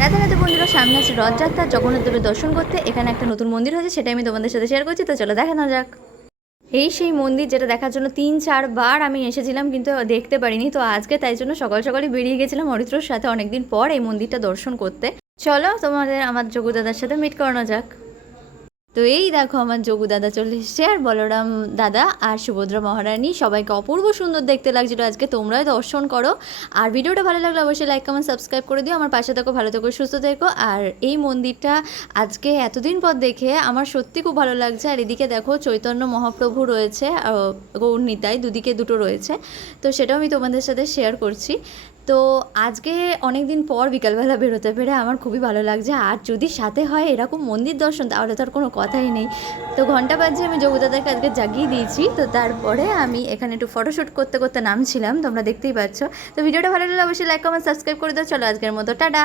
রাতে রাতে বন্ধুরা, সামনে আছে রথযাত্রা, জগন্নাথ দেবের দর্শন করতে এখানে একটা নতুন মন্দির হয়েছে, সেটাই আমি তোমাদের সাথে শেয়ার করছি। তো চলো দেখানো যাক। এই সেই মন্দির যেটা দেখার জন্য ৩-৪ বার আমি এসেছিলাম, কিন্তু দেখতে পারিনি। তো আজকে তাই জন্য সকাল সকালই বেরিয়ে গেছিলাম অরিত্রর সাথে অনেকদিন পর এই মন্দিরটা দর্শন করতে। চলো তোমাদের আমার যোগু দাদার সাথে মিট করানো যাক। তো এই দেখো, আমার যোগু দাদা চলে এসছে, আর বলরাম দাদা আর সুভদ্রা মহারানী সবাইকে অপূর্ব সুন্দর দেখতে লাগছিল আজকে। তোমরাও দর্শন করো, আর ভিডিওটা ভালো লাগলে অবশ্যই লাইক কমেন্ট সাবস্ক্রাইব করে দিও। আমার পাশে থেকো, ভালো থেকো, সুস্থ থেকো। আর এই মন্দিরটা আজকে এতদিন পর দেখে আমার সত্যি খুব ভালো লাগছে। আর এদিকে দেখো চৈতন্য মহাপ্রভু রয়েছে, গৌর নিতাই দুদিকে দুটো রয়েছে, তো সেটাও আমি তোমাদের সাথে শেয়ার করছি। তো আজকে অনেক দিন পর বিকালবেলা বেরোতে পেরে আমার খুবই ভালো লাগছে। আর যদি সাথে হয় এরকম মন্দির দর্শন, তাহলে তো আর কোনো কথাই নেই। তো ঘন্টা বাজে আমি যোগদাদাকে আজকে জাগিয়ে দিয়েছি। তো তারপরে আমি এখানে একটু ফটোশ্যুট করতে করতে নামছিলাম, তোমরা দেখতেই পাচ্ছ। তো ভিডিওটা ভালো লাগলে অবশ্যই লাইক কমেন্ট সাবস্ক্রাইব করে দাও। চলো আজকের মতো টাটা।